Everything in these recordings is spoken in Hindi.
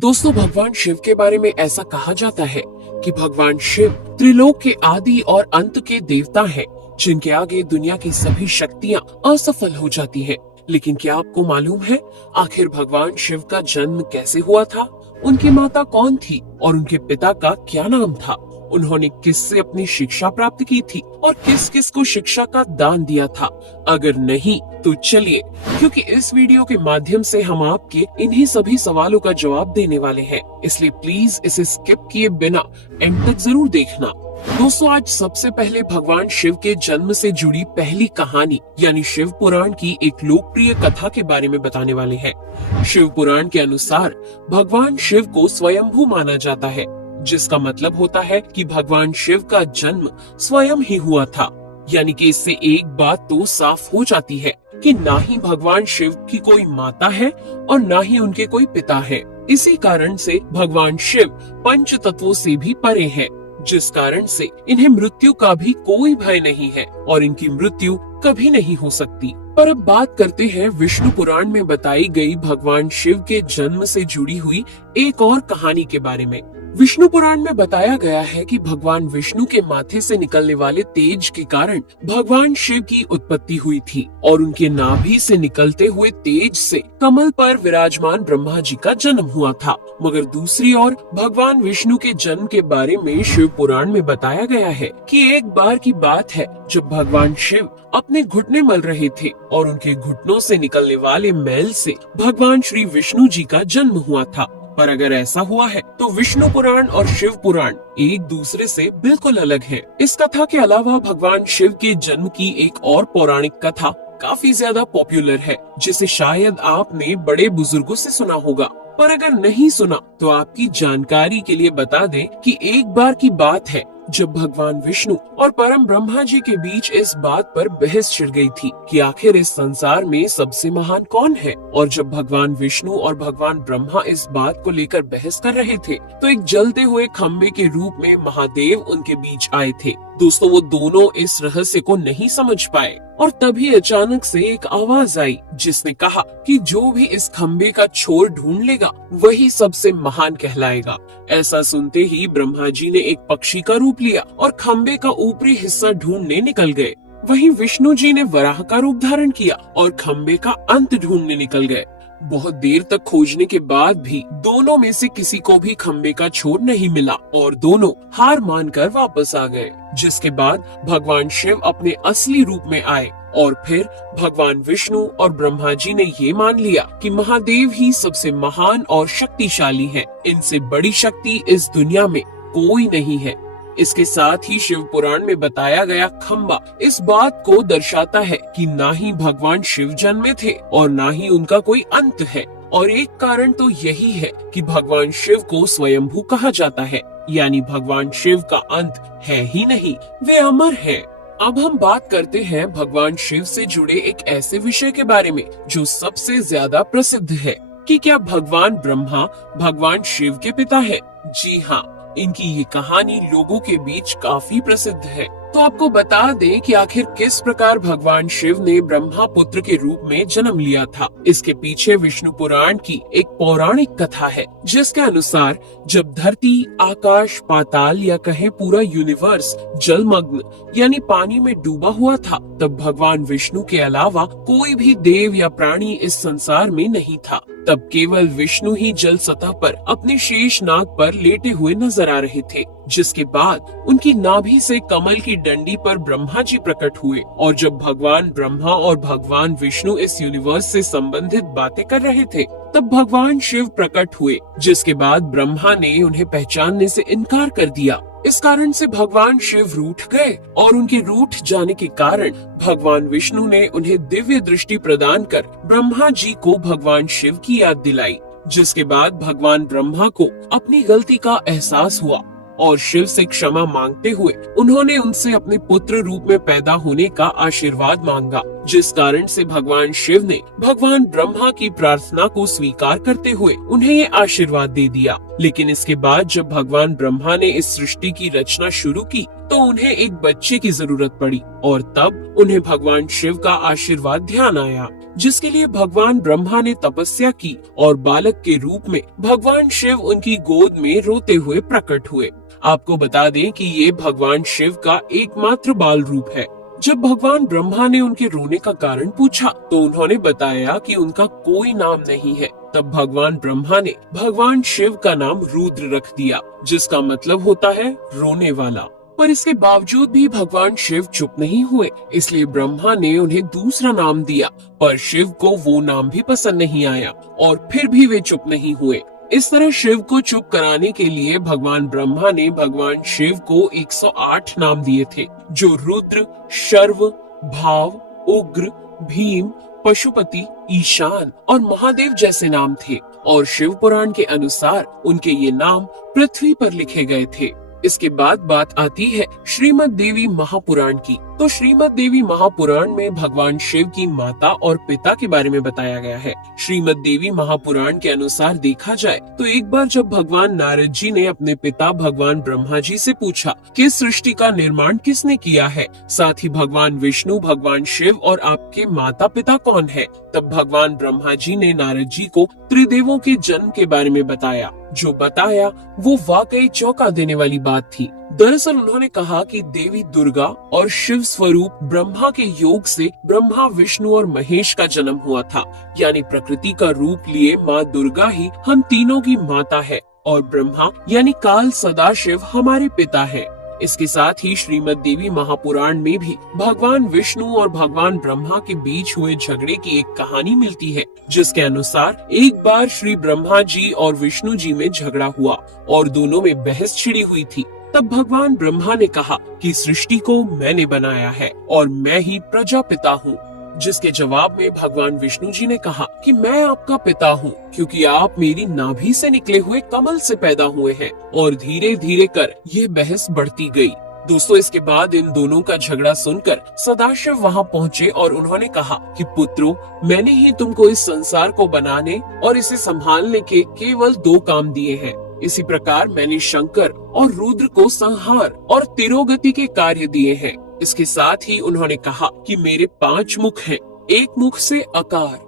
दोस्तों, भगवान शिव के बारे में ऐसा कहा जाता है कि भगवान शिव त्रिलोक के आदि और अंत के देवता हैं, जिनके आगे दुनिया की सभी शक्तियां असफल हो जाती हैं। लेकिन क्या आपको मालूम है आखिर भगवान शिव का जन्म कैसे हुआ था? उनकी माता कौन थी और उनके पिता का क्या नाम था? उन्होंने किससे अपनी शिक्षा प्राप्त की थी और किस किस को शिक्षा का दान दिया था? अगर नहीं तो चलिए, क्योंकि इस वीडियो के माध्यम से हम आपके इन्हीं सभी सवालों का जवाब देने वाले हैं, इसलिए प्लीज इसे स्किप किए बिना एंड तक जरूर देखना। दोस्तों, आज सबसे पहले भगवान शिव के जन्म से जुड़ी पहली कहानी यानी शिव पुराण की एक लोकप्रिय कथा के बारे में बताने वाले हैं। शिव पुराण के अनुसार भगवान शिव को स्वयंभू माना जाता है, जिसका मतलब होता है कि भगवान शिव का जन्म स्वयं ही हुआ था। यानी कि इससे एक बात तो साफ हो जाती है कि ना ही भगवान शिव की कोई माता है और ना ही उनके कोई पिता है। इसी कारण से भगवान शिव पंच तत्वों से भी परे हैं, जिस कारण से इन्हें मृत्यु का भी कोई भय नहीं है और इनकी मृत्यु कभी नहीं हो सकती। पर अब बात करते हैं विष्णु पुराण में बताई गई भगवान शिव के जन्म से जुड़ी हुई एक और कहानी के बारे में। विष्णु पुराण में बताया गया है कि भगवान विष्णु के माथे से निकलने वाले तेज के कारण भगवान शिव की उत्पत्ति हुई थी और उनके नाभि से निकलते हुए तेज से कमल पर विराजमान ब्रह्मा जी का जन्म हुआ था। मगर दूसरी ओर भगवान विष्णु के जन्म के बारे में शिव पुराण में बताया गया है कि एक बार की बात है जब भगवान शिव अपने घुटने मल रहे थे और उनके घुटनों से निकलने वाले मैल से भगवान श्री विष्णु जी का जन्म हुआ था। पर अगर ऐसा हुआ है तो विष्णु पुराण और शिव पुराण एक दूसरे से बिल्कुल अलग है। इस कथा के अलावा भगवान शिव के जन्म की एक और पौराणिक कथा काफी ज्यादा पॉपुलर है, जिसे शायद आपने बड़े बुजुर्गों से सुना होगा। पर अगर नहीं सुना तो आपकी जानकारी के लिए बता दें कि एक बार की बात है जब भगवान विष्णु और परम ब्रह्मा जी के बीच इस बात पर बहस छिड़ गई थी कि आखिर इस संसार में सबसे महान कौन है। और जब भगवान विष्णु और भगवान ब्रह्मा इस बात को लेकर बहस कर रहे थे तो एक जलते हुए खम्बे के रूप में महादेव उनके बीच आए थे। दोस्तों, वो दोनों इस रहस्य को नहीं समझ पाए और तभी अचानक से एक आवाज आई जिसने कहा कि जो भी इस खम्बे का छोर ढूंढ लेगा वही सबसे महान कहलाएगा। ऐसा सुनते ही ब्रह्मा जी ने एक पक्षी का रूप लिया और खम्बे का ऊपरी हिस्सा ढूंढने निकल गए। वहीं विष्णु जी ने वराह का रूप धारण किया और खम्बे का अंत ढूंढने निकल गए। बहुत देर तक खोजने के बाद भी दोनों में से किसी को भी खम्बे का छोर नहीं मिला और दोनों हार मानकर वापस आ गए। जिसके बाद भगवान शिव अपने असली रूप में आए और फिर भगवान विष्णु और ब्रह्मा जी ने ये मान लिया कि महादेव ही सबसे महान और शक्तिशाली हैं। इनसे बड़ी शक्ति इस दुनिया में कोई नहीं है। इसके साथ ही शिव पुराण में बताया गया खम्बा इस बात को दर्शाता है कि ना ही भगवान शिव जन्मे थे और ना ही उनका कोई अंत है। और एक कारण तो यही है कि भगवान शिव को स्वयंभू कहा जाता है, यानी भगवान शिव का अंत है ही नहीं, वे अमर हैं। अब हम बात करते हैं भगवान शिव से जुड़े एक ऐसे विषय के बारे में जो सबसे ज्यादा प्रसिद्ध है कि क्या भगवान ब्रह्मा भगवान शिव के पिता है? जी हाँ, इनकी ये कहानी लोगों के बीच काफी प्रसिद्ध है। तो आपको बता दें कि आखिर किस प्रकार भगवान शिव ने ब्रह्मा पुत्र के रूप में जन्म लिया था। इसके पीछे विष्णु पुराण की एक पौराणिक कथा है, जिसके अनुसार जब धरती, आकाश, पाताल या कहें पूरा यूनिवर्स जलमग्न यानी पानी में डूबा हुआ था, तब भगवान विष्णु के अलावा कोई भी देव या प्राणी इस संसार में नहीं था। तब केवल विष्णु ही जल सतह पर अपने शेष नाग पर लेटे हुए नजर आ रहे थे। जिसके बाद उनकी नाभि से कमल की डंडी पर ब्रह्मा जी प्रकट हुए और जब भगवान ब्रह्मा और भगवान विष्णु इस यूनिवर्स से संबंधित बातें कर रहे थे तब भगवान शिव प्रकट हुए, जिसके बाद ब्रह्मा ने उन्हें पहचानने से इनकार कर दिया। इस कारण से भगवान शिव रूठ गए और उनके रूठ जाने के कारण भगवान विष्णु ने उन्हें दिव्य दृष्टि प्रदान कर ब्रह्मा जी को भगवान शिव की याद दिलाई। जिसके बाद भगवान ब्रह्मा को अपनी गलती का एहसास हुआ और शिव से क्षमा मांगते हुए उन्होंने उनसे अपने पुत्र रूप में पैदा होने का आशीर्वाद मांगा। जिस कारण से भगवान शिव ने भगवान ब्रह्मा की प्रार्थना को स्वीकार करते हुए उन्हें ये आशीर्वाद दे दिया। लेकिन इसके बाद जब भगवान ब्रह्मा ने इस सृष्टि की रचना शुरू की तो उन्हें एक बच्चे की जरूरत पड़ी और तब उन्हें भगवान शिव का आशीर्वाद ध्यान आया। जिसके लिए भगवान ब्रह्मा ने तपस्या की और बालक के रूप में भगवान शिव उनकी गोद में रोते हुए प्रकट हुए। आपको बता दें कि ये भगवान शिव का एकमात्र बाल रूप है। जब भगवान ब्रह्मा ने उनके रोने का कारण पूछा तो उन्होंने बताया कि उनका कोई नाम नहीं है। तब भगवान ब्रह्मा ने भगवान शिव का नाम रुद्र रख दिया, जिसका मतलब होता है रोने वाला। पर इसके बावजूद भी भगवान शिव चुप नहीं हुए, इसलिए ब्रह्मा ने उन्हें दूसरा नाम दिया। पर शिव को वो नाम भी पसंद नहीं आया और फिर भी वे चुप नहीं हुए। इस तरह शिव को चुप कराने के लिए भगवान ब्रह्मा ने भगवान शिव को 108 नाम दिए थे, जो रुद्र, शर्व, भाव, उग्र, भीम, पशुपति, ईशान और महादेव जैसे नाम थे। और शिव पुराण के अनुसार उनके ये नाम पृथ्वी पर लिखे गए थे। इसके बाद बात आती है श्रीमद् देवी महापुराण की। तो श्रीमद् देवी महापुराण में भगवान शिव की माता और पिता के बारे में बताया गया है। श्रीमद् देवी महापुराण के अनुसार देखा जाए तो एक बार जब भगवान नारद जी ने अपने पिता भगवान ब्रह्मा जी से पूछा कि सृष्टि का निर्माण किसने किया है, साथ ही भगवान विष्णु, भगवान शिव और आपके माता पिता कौन है, तब भगवान ब्रह्मा जी ने नारद जी को त्रिदेवों के जन्म के बारे में बताया। जो बताया वो वाकई चौंका देने वाली बात थी। दरअसल उन्होंने कहा कि देवी दुर्गा और शिव स्वरूप ब्रह्मा के योग से ब्रह्मा, विष्णु और महेश का जन्म हुआ था। यानी प्रकृति का रूप लिए माँ दुर्गा ही हम तीनों की माता है और ब्रह्मा यानी काल सदाशिव हमारे पिता है। इसके साथ ही श्रीमद् देवी महापुराण में भी भगवान विष्णु और भगवान ब्रह्मा के बीच हुए झगड़े की एक कहानी मिलती है, जिसके अनुसार एक बार श्री ब्रह्मा जी और विष्णु जी में झगड़ा हुआ और दोनों में बहस छिड़ी हुई थी। तब भगवान ब्रह्मा ने कहा कि सृष्टि को मैंने बनाया है और मैं ही प्रजापिता हूँ, जिसके जवाब में भगवान विष्णु जी ने कहा कि मैं आपका पिता हूँ, क्योंकि आप मेरी नाभि से निकले हुए कमल से पैदा हुए हैं। और धीरे धीरे कर ये बहस बढ़ती गई। दोस्तों, इसके बाद इन दोनों का झगड़ा सुनकर सदाशिव वहाँ पहुँचे और उन्होंने कहा कि पुत्रों, मैंने ही तुमको इस संसार को बनाने और इसे संभालने के केवल 2 काम दिए हैं। इसी प्रकार मैंने शंकर और रुद्र को संहार और तिरोगति के कार्य दिए हैं। इसके साथ ही उन्होंने कहा कि मेरे 5 मुख हैं। एक मुख से अकार,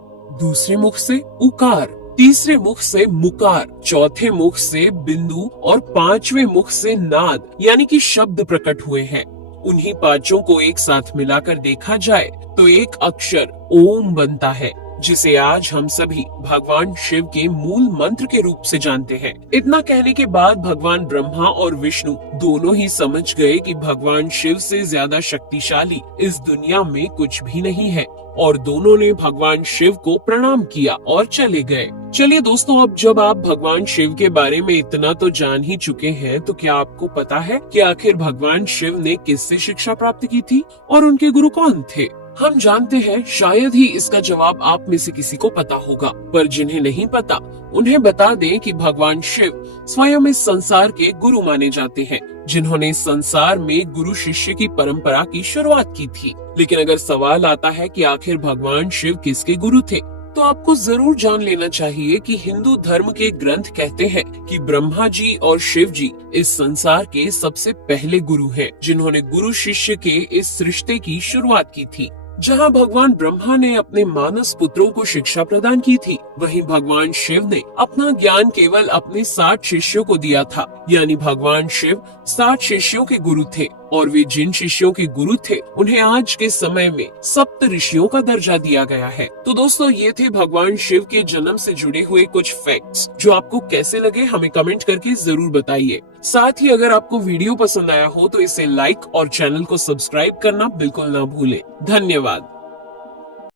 दूसरे मुख से उकार, तीसरे मुख से मुकार, चौथे मुख से बिंदु और 5वें मुख से नाद यानी कि शब्द प्रकट हुए हैं। उन्हीं 5 को एक साथ मिलाकर देखा जाए तो एक अक्षर ओम बनता है, जिसे आज हम सभी भगवान शिव के मूल मंत्र के रूप से जानते हैं। इतना कहने के बाद भगवान ब्रह्मा और विष्णु दोनों ही समझ गए कि भगवान शिव से ज्यादा शक्तिशाली इस दुनिया में कुछ भी नहीं है और दोनों ने भगवान शिव को प्रणाम किया और चले गए। चलिए दोस्तों, अब जब आप भगवान शिव के बारे में इतना तो जान ही चुके हैं, तो क्या आपको पता है कि आखिर भगवान शिव ने किससे शिक्षा प्राप्त की थी और उनके गुरु कौन थे? हम जानते हैं शायद ही इसका जवाब आप में से किसी को पता होगा, पर जिन्हें नहीं पता उन्हें बता दें कि भगवान शिव स्वयं इस संसार के गुरु माने जाते हैं, जिन्होंने इस संसार में गुरु शिष्य की परंपरा की शुरुआत की थी। लेकिन अगर सवाल आता है कि आखिर भगवान शिव किसके गुरु थे, तो आपको जरूर जान लेना चाहिए कि हिंदू धर्म के ग्रंथ कहते हैं कि ब्रह्मा जी और शिव जी इस संसार के सबसे पहले गुरु हैं, जिन्होंने गुरु शिष्य के इस रिश्ते की शुरुआत की थी। जहां भगवान ब्रह्मा ने अपने मानस पुत्रों को शिक्षा प्रदान की थी, वहीं भगवान शिव ने अपना ज्ञान केवल अपने 60 शिष्यों को दिया था। यानी भगवान शिव 60 शिष्यों के गुरु थे और वे जिन शिष्यों के गुरु थे उन्हें आज के समय में सप्त ऋषियों का दर्जा दिया गया है। तो दोस्तों, ये थे भगवान शिव के जन्म से जुड़े हुए कुछ फैक्ट्स, जो आपको कैसे लगे हमें कमेंट करके जरूर बताइए। साथ ही अगर आपको वीडियो पसंद आया हो तो इसे लाइक और चैनल को सब्सक्राइब करना बिल्कुल ना भूलें। धन्यवाद।